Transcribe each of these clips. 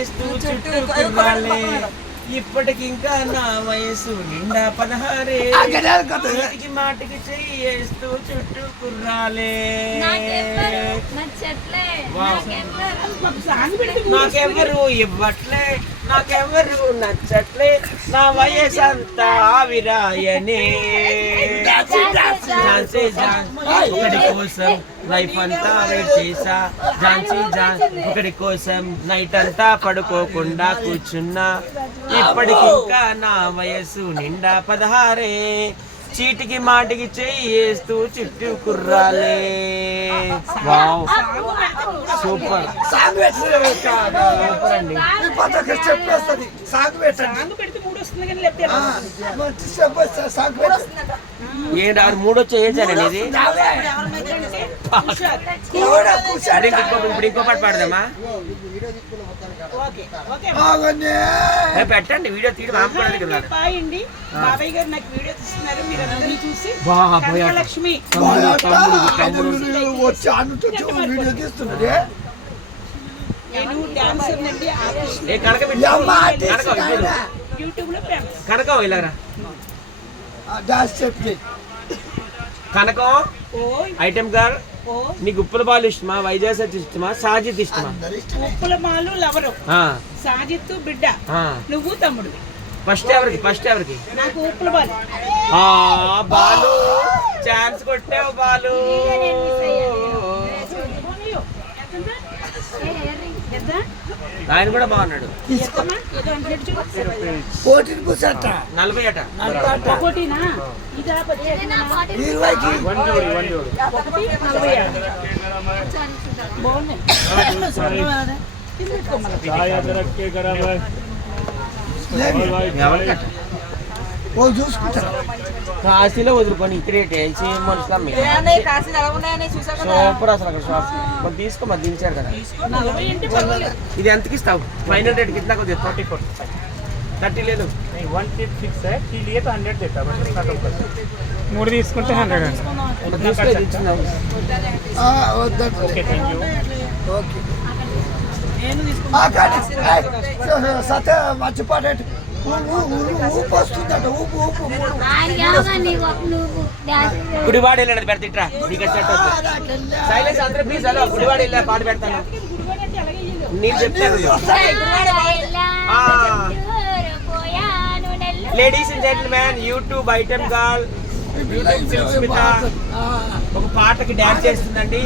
వేస్తూ చుట్టూ కుర్రాలే ఇప్పటికింకా నా వయసు నిండా 16 మాటికి మాటికి చెయ్యేస్తూ చుట్టూ కుర్రాలే నాకెవరు ఇవ్వట్లే నాకెవరు నచ్చట్లే నా వయసు అంతా ఆవిరాయనే ఒకటి కోసం లైఫ్ అంతా వెయిట్ చేసా ఝాన్సీ ఒకటి కోసం నైట్ అంతా పడుకోకుండా కూర్చున్నా ఇప్పటికి ఇంకా నా వయసు నిండా 16 చీటికి మాటికి చెయ్యేస్తూ చుట్టూ కుర్రాలే వావ్ సూపర్ అండి ఏంటి ఆరు 3 వచ్చి వేసారండి ఇది ఇప్పుడు ఇంకో పాట పాడదామా పెట్టండి వీడియో తీయడం బాబాయ్ గారు నాకు వీడియో తీస్తున్నారు మీరు అందరూ చూసి లక్ష్మి నేను డాన్సర్ నండి యూట్యూబ్ లో కనకం ఇలారా కనకం ఐటమ్ గారు నీకు ఉప్పుల బాలు ఇష్టమా వైజాగ్ ఇష్టమా సాజిత్ ఇష్టమా ఉప్పుల బాలు లవరు సాజిత్ బిడ్డ నువ్వు తమ్ముడు ఫస్ట్ ఎవరికి నాకు ఉప్పుల బాలు బాలు ఛాన్స్ కొట్టావు బాలు ఆయన కూడా బాగున్నాడు 40 అట కాశీలో వదులుకొని ఇక్కడే సూపర్ అసలు అక్కడ షాప్ తీసుకో మరి దించారు కదా ఇది ఎంతకి ఇస్తావు ఫైనల్ రేట్ కిतना को देता 30 లేదు 1 ఫిక్స్ है कि लिए तो 100 देता बस इसका कम कर 3 తీసుకుంటే 100 ఓకే థాంక్యూ ఓకే నేను తీసుకుంటా సత మర్చిపోటే గుడివాడ వెళ్ళాడు పెడతా సైలెన్స్ అందరూ ప్లీజ్ హలో గుడివాడ వెళ్ళా పాట పెడతాను నేను చెప్తాను ladies and gentlemen YouTube item girl YouTube Susmitha ఒక పాటకి డాన్స్ చేస్తుందండి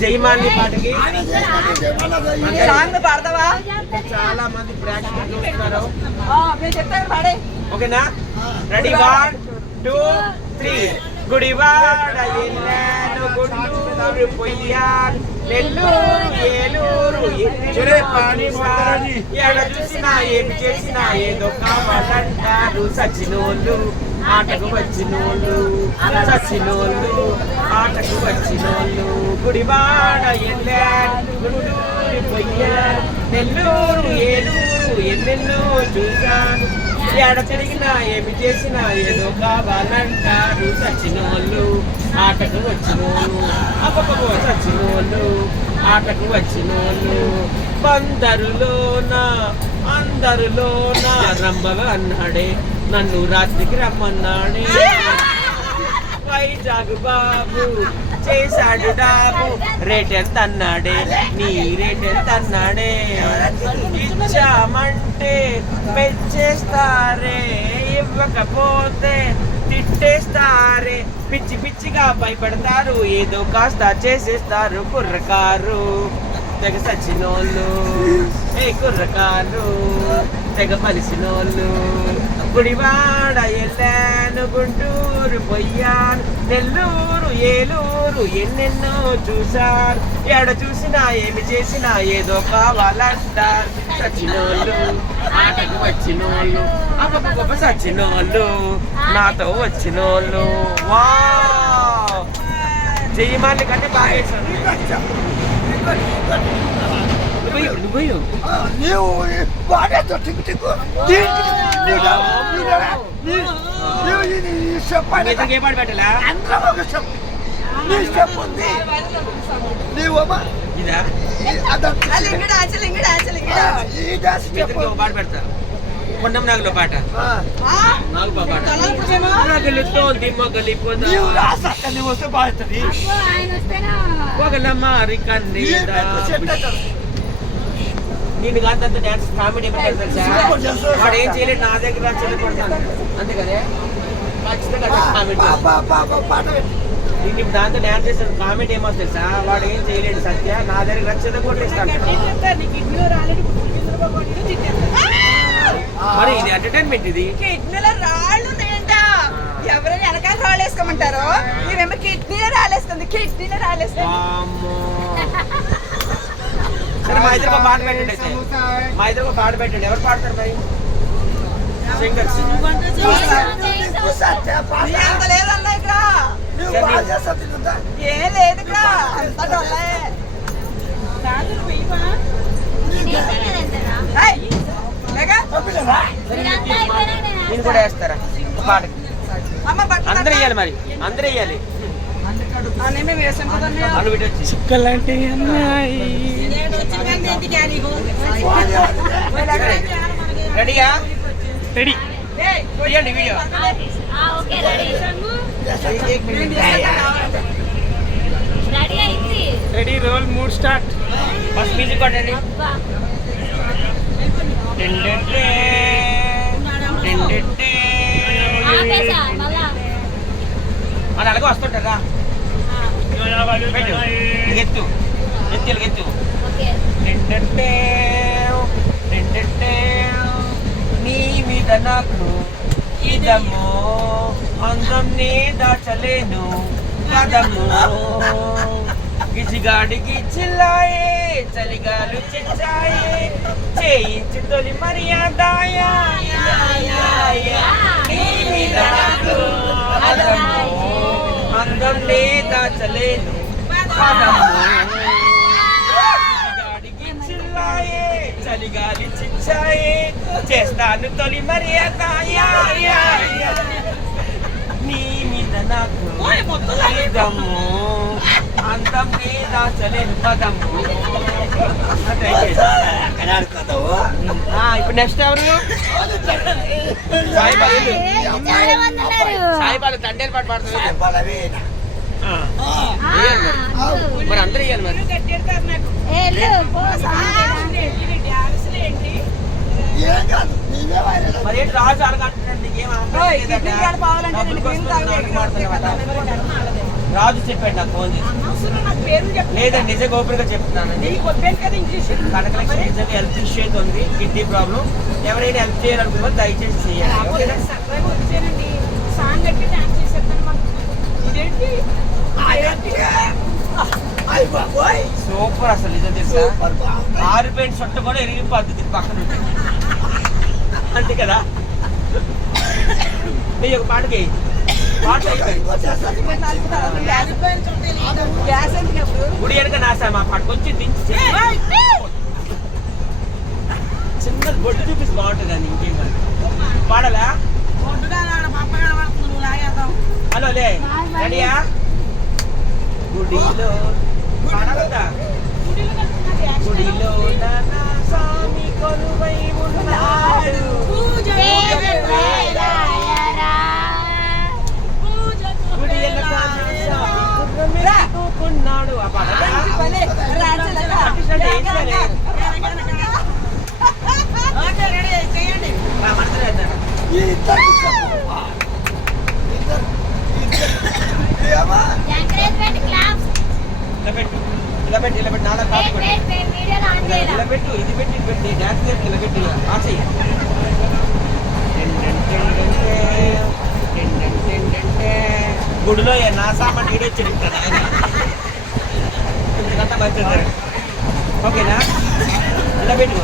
జయమాలి పాటకి చాలా మంది ప్రేక్షకులు చూస్తున్నారు ఓకేనా రెడీ 1 2 3 గుడివాడ ఎల్లాను గుంటూరు పొయ్యాను నెల్లూరు ఏలూరు ఎడ చూసినా ఏమి చేసినా ఏదో కావాలంటారు సచ్చినోళ్ళు ఆటకు వచ్చినోళ్ళు సచ్చినోళ్ళు ఆటకు వచ్చినోళ్ళు గుడివాడ ఎల్లాను గుంటూరు పొయ్యాను నెల్లూరు ఏలూరు ఎన్నెన్నో చూశాను ఎడ తిరిగినా ఏమి చేసినా ఏదో కావాలంటారు సచ్చినోళ్ళు ఆటకు వచ్చినోళ్ళు అప్పకు సచ్చినోళ్ళు ఆటకు వచ్చినోళ్ళు అందరిలోన రమ్మగా అన్నాడే నన్ను రాత్రికి రమ్మన్నాడే వైజాగ్ బాబు చేశాడు డాబు రేట్ ఎంత అన్నాడే నీ రేట్ ఎంత అన్నాడే ఇచ్చామంటే మెచ్చేస్తారే ఇవ్వకపోతే తిట్టేస్తారే పిచ్చి పిచ్చిగా భయపడతారు ఏదో కాస్త చేసేస్తారు కుర్రకారు తెగ సచ్చినోళ్ళు కుర్రకారు తెగ పలిసినోళ్ళు గుడివాడ ఎల్లాను గుంటూరు పొయ్యాను నెల్లూరు ఏలూరు ఎన్నెన్నో చూశాను ఎడ చూసినా ఏమి చేసినా ఏదో కావాలంటారు సచ్చినోళ్ళు ఆటకు వచ్చినోళ్ళు అప్ప గొప్ప సచ్చినోళ్ళు నాతో వచ్చినోళ్ళు వా జయమాలి కంటే బాగా వేసాను నీవు బాడేతో టిక్కు టిక్కు ఏ పాట పెట్టాలా నీ స్టెప్ ఉంది నీవమ్మా ఇదా ఈ డాన్స్ మీ ఇద్దరికి ఒక పాట పెడతా కొండం నాగులో పాట నాగుపా పాట నాగలితోంది మొగలిపోదా నీవు రాసా నువ్వు వస్తే బాగుంటుంది పొగలమారి కన్నీదా నేను కాంతంత డాన్స్ కామెడీ తెలుసా వాడు ఏం చేయలేదు నా దగ్గర చదువుకుంటాను అంతే కదే ఖచ్చితంగా కామెడీ పాట పెట్టి నేను ఇప్పుడు దాంతో డాన్స్ చేస్తాను కామెడీ ఏమో తెలుసా వాడు ఏం చేయలేడు సత్య నా దగ్గర నచ్చదు కొట్టేస్తాను మరి ఇది ఎంటర్టైన్మెంట్ ఇది కిడ్నీలో రాళ్ళు ఉన్నాయంట ఎవరైనా వెనకాల రాళ్ళు వేసుకోమంటారో నేనేమో కిడ్నీలో రాలేస్తుంది కిడ్నీలో రాలేస్తుంది వామ్మో. సరే మా ఇద్దరు ఒక పాట పెట్టండి అయితే మా ఇద్దరు ఒక పాట పెట్టండి ఎవరు పాడతారు మరి సింగర్స్ సత్య పాట నీ అంత లేదన్నా ఇక్కడ నువ్వు బాగా చేస్తా తింటుందా ఏం లేదు ఇక్కడ అంతా డొల్లే. ఏయ్, లేక? పంపిలేరా నేను కూడా వేస్తారా ఒక పాటకి అమ్మ బట్టలు అందరూ వేయాలి మరి అందరూ వేయాలి అన్నీ మేము వేసాం కదండి. అను బిడ్డ వచ్చి చుక్కలాంటి అమ్మాయి రెడీయా రెడీ ఏయ్, తీయండి video ready roll mood start first music కొట్టండి అది అలాగే వస్తుంటారా పెట్టు ఎత్తు ఎత్తు ఎత్తు నీ మీద నాకు ఇదము అందం నే దాచలేను కదము గిజిగాడికి చిల్లాయే చలిగాలు చిచ్చాయే చేయించి తొలి మర్యాదాయా నీ మీద నాకు అదము అందం నే దాచలేను కదము గిజిగాడికి చిల్లాయే చలిగాలి చిచ్చాయే చేస్తాను తొలి మర్యాదాయా నీ మీద నాకు ఇదము అందం నీ దాచలేను పదము ఇప్పుడు నెక్స్ట్ ఎవరు సాయిబాబు సాయిబాబు తండ్రి పాట పాడుతుంది మరి అందరూ ఇవ్వాలి మరి కట్టేస్తారు నాకు. ఏంటి, డ్యాన్సులు ఏంటి? ఏం కాదు నీవే వైరల్ మరి ఏంటి రాజు అడగంటున్నాడు నీకేం ఓయ్, కిడ్నీ కార్డు కావాలంటే నేను బిల్ రాజు చెప్పాడు నాకు ఫోన్ చేసి అనవసరం నాకు పేర్లు చెప్పు. లేదండి నిజ గోపురిగా చెప్తున్నాను నీకు వచ్చాను కదా ఇంగ్లీష్. కనకలక్ష్మి నిజంగా హెల్త్ ఇష్యూ అయితే ఉంది కిడ్నీ ప్రాబ్లం ఎవరైనా హెల్ప్ చేయాలనుకున్నా దయచేసి చేయాలి ఓకేనా సరదాగా వచ్చానండి. సాంగ్ కట్టి డాన్స్ చేసేస్తాను మాకు. ఇదేంటి? అయ్య బాబోయ్ సూపర్ అసలు నిజం తెలుసా సూపర్ బాగుంది ఆరిపోయిన చుట్ట కూడా ఎరిగి పద్ధతి పక్కన ఉంది. అంతే కదా నీ ఒక పాటకి పాట అయిపోయింది గ్యాస్ అంటున్నప్పుడు గుడి వెనక నాసా మా పాట కొంచెం దించి చిన్న బొడ్డు చూపిస్తే బాగుంటుంది అని ఇంకేం కాదు పాడాలా హలో లే రెడీయా గుడిలో పాడాలదా గుడిలో నానా స్వామి కొలువై ఉన్నాడు గుడి వెనక కూకున్నాడు ఆ పాట ఈ ఇద్దరు ఏమా ఇలా పెట్టి నాలుగు కాపీ కొట్టు ఇలా పెట్టు ఇది పెట్టి డ్యాన్స్ చేసి ఇలా పెట్టి ఆ చెయ్యి గుడిలో నా సామాన్ ఈడే వచ్చి కదా మంచిది ఓకేనా ఇలా పెట్టు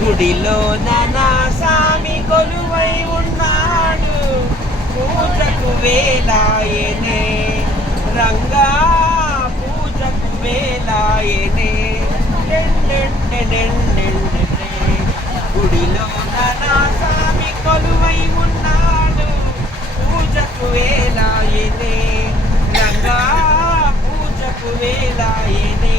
గుడిలో నానా స్వామి కొలువై ఉన్నాడు పూజకు వేలాయనే రంగా పూజకు వేలాయనే గుడిలో నానా స్వామి కొలువై ఉన్నాడు పూజకు వేలాయనే రంగా పూజకు వేలాయనే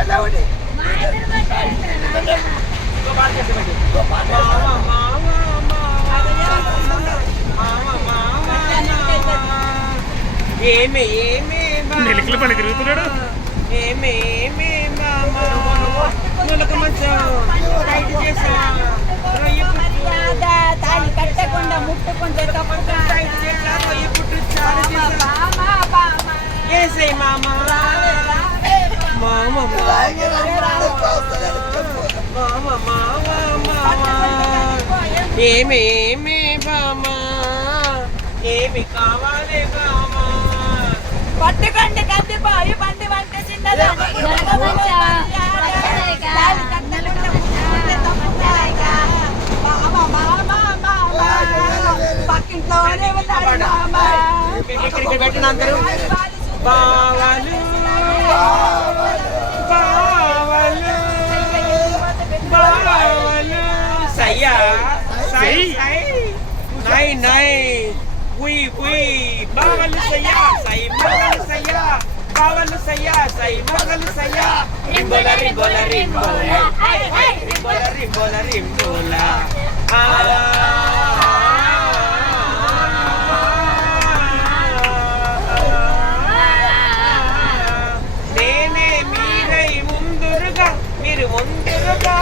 పెట్టావండి ఇంకో పాట చేసేమండి. మామ, మామ, మామ, మామ, ఏమే ఏమే మామ. నెలకిల పని తిరుగుతున్నాడు. ఏమే ఏమే మామ. నులక మంచం టైట్ చేసా. రొయ్య పుట్టు తాళి కట్టకుండా ముట్టుకుంటే టైట్ చేసా. రొయ్య పుట్టు చారు చేసా. ఏసై మామ. మామ, మామ, మామ, మామ. ఏమే ఏమే బామా. ఏమి కావాలి బామా. పట్టుకండి కందిపోయి బండి వంట చిన్నదానికి తాళి కట్టకుండా ముట్టుకుంటే తప్పుతాయిగా. మామ, మామ, మామ. పక్కింట్లోనే ఉన్నాడు మామ. ఇక్కడ పెట్టిన అందరూ బావలు బావలు బావలు సయ్యా సై సై నై నై ఉయ్ ఉయ్ బావలు సయ్యా సై మగలు సయ్యా బావలు సయ్యా సై మగలు సయ్యా రింబోల రింబోల రింబోల రింబోల రింబోల రింబోల నేనే మీరై ముందురుగా మీరు ముందురుగా